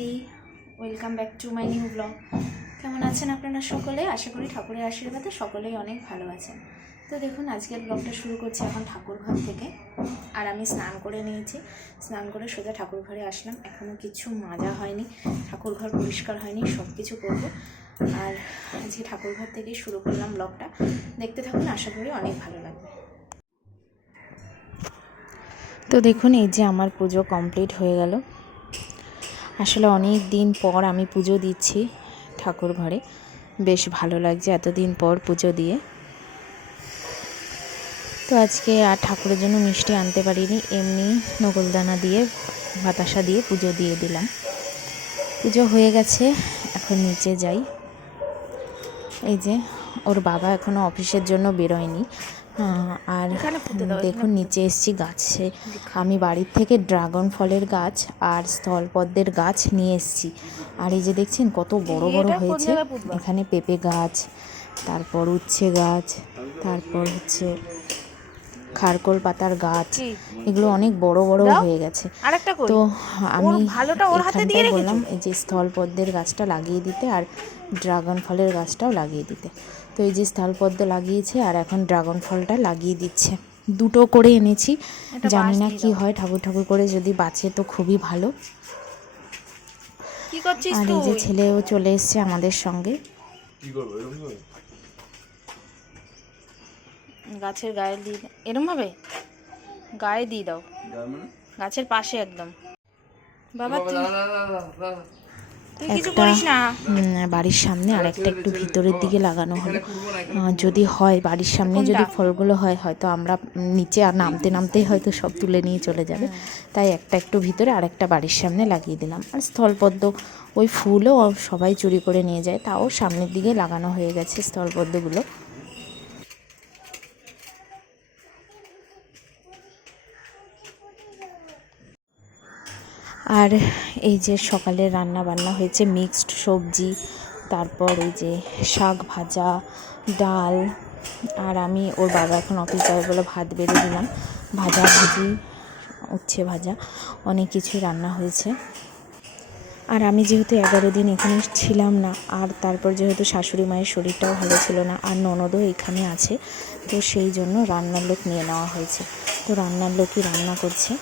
Family welcome back to my new blog কেমন আছেন আপনারা সকলে? আশা করি ঠাকুরের আশীর্বাদে সকলেই অনেক ভালো আছেন। তো দেখুন, আজকের ব্লগটা শুরু করছি এখন ঠাকুর ঘর থেকে। আর আমি স্নান করে নিয়েছি। স্নান করে সোজা ঠাকুর ঘরে আসলাম। এখনও কিছু মাজা হয়নি, ঠাকুর ঘর পরিষ্কার হয়নি সব কিছু করব। আর আজকে ঠাকুর ঘর থেকেই শুরু করলাম ব্লগটা দেখতে থাকুন, আশা করি অনেক ভালো লাগবে। তো দেখুন, এই যে আমার পুজো কমপ্লিট হয়ে গেল। আসলে অনেক দিন পর আমি পুজো দিচ্ছি ঠাকুর ঘরে। বেশ ভালো লাগছে এতদিন পর পুজো দিয়ে। তো আজকে আর ঠাকুরের জন্য মিষ্টি আনতে পারিনি, এমনি নগলদানা দিয়ে, বাতাসা দিয়ে পুজো দিয়ে দিলাম। পুজো হয়ে গেছে, এখন নিচে যাই। এই যে, ওর বাবা এখনও অফিসের জন্য বেরোয়নি। আর দেখুন নিচে এসছি গাছে। আমি বাড়ির থেকে ড্রাগন ফলের গাছ আর স্থলপদ্মের গাছ নিয়ে এসছি। আর এই যে দেখছেন কত বড় বড় হয়েছে। এখানে পেঁপে গাছ তারপর উচ্ছে গাছ তারপর হচ্ছে খারকোল পাতার গাছ। এগুলো অনেক বড় বড় হয়ে গেছে। তো আমি এখানটায় বললাম এই যে স্থলপদ্মের গাছটা লাগিয়ে দিতে আর ড্রাগন ফলের গাছটাও লাগিয়ে দিতে। তো এই যে স্থলপদ্ম লাগিয়েছে আর এখন ড্রাগন ফলটা লাগিয়ে দিচ্ছে। দুটো করে এনেছি। জানি না কি হয় ঠাকুর ঠাকুর করে যদি বাঁচে তো খুবই ভালো। আর এই যে ছেলেও চলে এসছে আমাদের সঙ্গে। কি করব এরকম করে? গাছের গায়ে দিয়ে দাও। এরম ভাবে গায়ে দিয়ে দাও। মানে? গাছের পাশে একদম। বাবা একটা বাড়ির সামনে আর একটা একটু ভিতরের দিকে লাগানো হলো। যদি হয় বাড়ির সামনে যদি ফলগুলো হয় হয়তো আমরা নিচে আর নামতে নামতেই হয়তো সব তুলে নিয়ে চলে যাবে। তাই একটা একটু ভিতরে আর একটা বাড়ির সামনে লাগিয়ে দিলাম। আর স্থলপদ্ম ওই ফুলও সবাই চুরি করে নিয়ে যায় তাও সামনের দিকে লাগানো হয়ে গেছে স্থলপদ্মগুলো। আর এই যে সকালে রান্না বান্না হয়েছে মিক্সড সবজি, তারপর এই যে শাক ভাজা, ডাল, আর আমি ওর বাবা এখন অফিস যাবে বলে ভাত বেড়ে দিলাম। ভাজা ভাজি, উচ্ছে ভাজা, অনেক কিছুই রান্না হয়েছে। আর আমি যেহেতু এগারো দিন এখানে ছিলাম না, আর তারপর যেহেতু শাশুড়ি মায়ের শরীরটাও ভালো ছিল না, আর ননদও এখানে আছে, তো সেই জন্য রান্নার লোক নিয়ে নেওয়া হয়েছে। তো রান্নার লোকই রান্না করছে।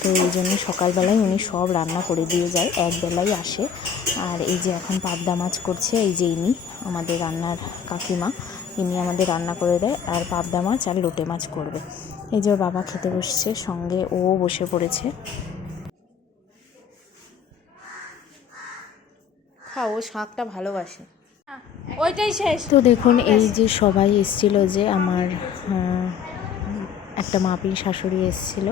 তো এই জন্য সকালবেলায় উনি সব রান্না করে দিয়ে যায় একবেলাই আসে। আর এই যে এখন পাবদা মাছ করছে এই যে ইনি আমাদের রান্নার কাকিমা ইনি আমাদের রান্না করে দেয় আর পাবদা মাছ আর লোটে মাছ করবে। এই যে বাবা খেতে বসছে সঙ্গে ও বসে পড়েছে। খাও ও শাকটা ভালোবাসে। ওইটাই শেষ। তো দেখুন এই যে সবাই এসছিল যে আমার একটা মাপির শাশুড়ি এসছিল।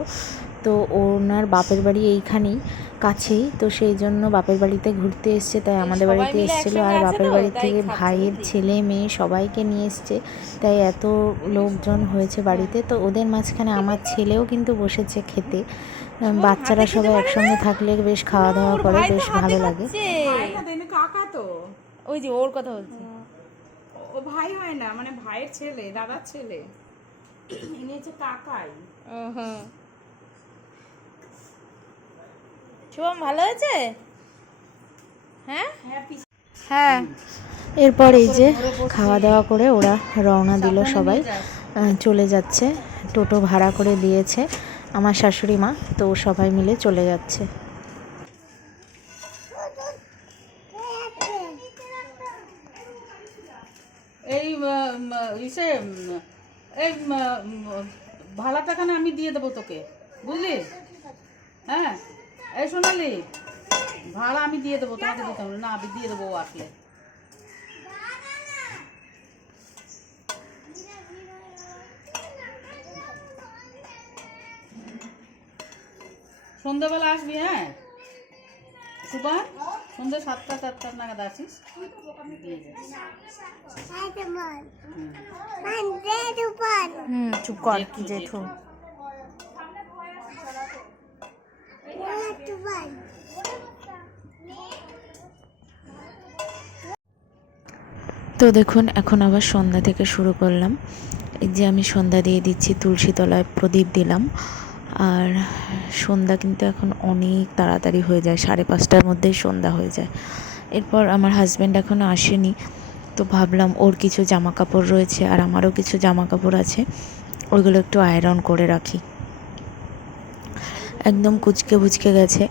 তো ওনার বাপের বাড়ি এইখানেই কাছেই। তো সেই জন্য বাপের বাড়িতে ঘুরতে এসছে তাই আমাদের বাড়িতে এসেছিল। আর বাপের বাড়ি থেকে ভাইয়ের ছেলে মেয়ে সবাইকে নিয়ে এসছে। তাই এত লোকজন হয়েছে বাড়িতে। তো ওদের মাঝখানে আমার ছেলেও কিন্তু বসেছে খেতে। বাচ্চারা সবাই একসঙ্গে থাকলে বেশ খাওয়া দাওয়া করে বেশ ভালো লাগে। কাকা তো। ওই যে ওর কথা বলছি। ও ভাই হয় না মানে ভাইয়ের ছেলে দাদার ছেলে। ইনি হচ্ছে কাকাই ও, হ্যাঁ। শুভম ভালো হয়েছে হ্যাঁ? হ্যাঁ এরপর এই যে খাওয়া দাওয়া করে ওরা রওনা দিল সবাই। চলে যাচ্ছে। টোটো ভাড়া করে দিয়েছে আমার শাশুড়ি মা তো সবাই মিলে চলে যাচ্ছে। এই ইসে এই ভাড়া টাকানা আমি দিয়ে দেবো তোকে। বুঝলি? হ্যাঁ? এই সোনালি ভাড়া আমি দিয়ে দেবো তোমাকে দিতে হবে। না আমি দিয়ে দেবো ও আসলে। সন্ধ্যাবেলা আসবি হ্যাঁ? সুপার সন্ধ্যা সাতটা চারটার নাগাদ আসিস। হুম চুপ কর জেঠু। তো দেখুন, এখন আবার সন্ধ্যা থেকে শুরু করলাম। এই যে আমি সন্ধ্যা দিয়ে দিচ্ছি, তুলসী তলায় প্রদীপ দিলাম। আর সন্ধ্যা কিন্তু এখন অনেক তাড়াতাড়ি হয়ে যায়, সাড়ে পাঁচটার মধ্যেই সন্ধ্যা হয়ে যায়। এরপর আমার হাজব্যান্ড এখনও আসেনি, তো ভাবলাম ওর কিছু জামা কাপড় রয়েছে আর আমারও কিছু জামা কাপড় আছে, ওইগুলো একটু আয়রন করে রাখি। একদম কুচকে বুচকে গেছে।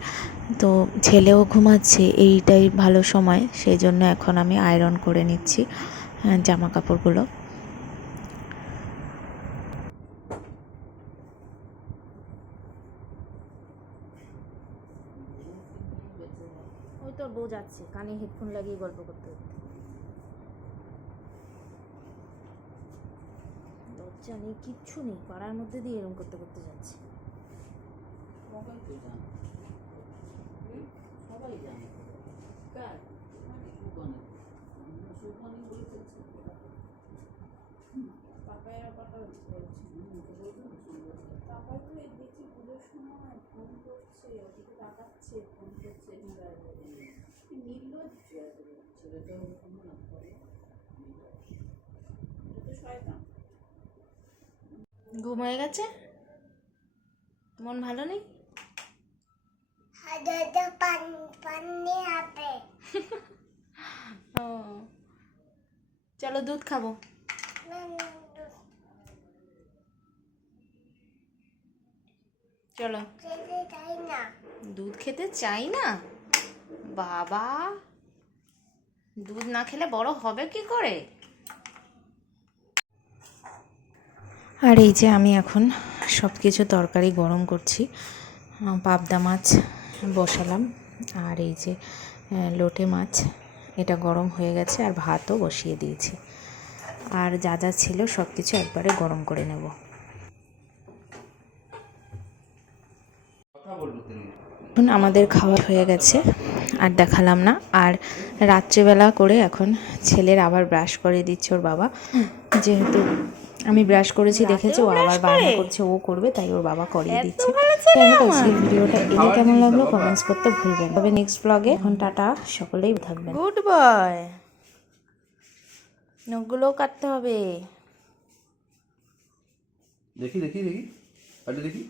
তো ছেলেও ঘুমাচ্ছে এইটাই ভালো সময়। সেই জন্য এখন আমি আয়রন করে নিচ্ছি জামা কাপড়গুলো ওই তোর বউ যাচ্ছে কানে হেডফোন লাগিয়ে গল্প করতে করতে। লজ্জা নেই কিচ্ছু নেই পাড়ার মধ্যে দিয়ে এরকম করতে করতে যাচ্ছে? সবাই জানে কার সুগণের সুগণই বলে ফেলছি পাপায় আর পাপা বলছি হুম, তো দেখছি পুজোর সময় ফোন করছে ওদিকে তাকাচ্ছে ফোন করছে নির্লজ্জ। ছেলেটা ওরকম না করে এটা তো শয়তান ঘুম হয়ে গেছে মন ভালো নেই ও। চলো দুধ খাব। চলো। দুধ খেতে চাই না? বাবা। দুধ না খেলে বড় হবে কি করে? আর এই যে আমি এখন সব কিছু তরকারি গরম করছি পাবদা মাছ বসালাম। আর এই যে লোটে মাছ এটা গরম হয়ে গেছে আর ভাতও বসিয়ে দিয়েছি। আর যা যা ছিল সব কিছু একবারে গরম করে নেব। এখন আমাদের খাওয়া হয়ে গেছে আর দেখালাম না। আর রাত্রেবেলা করে এখন ছেলের আবার ব্রাশ করে দিচ্ছে ওর বাবা। যেহেতু আমি ব্রাশ করেছি দেখেছি ও আবার বায়না করছে ও করবে তাই ওর বাবা করিয়ে দিচ্ছে। যাই হোক আজকের ভিডিওটা এলে কেমন লাগল কমেন্টস করতে ভুলবেন তবে নেক্সট ব্লগে এখন টাটা সকলেই থাকবেন। গুড বয় নখগুলোও কাটতে হবে। দেখি দেখি দেখি। আরে দেখি।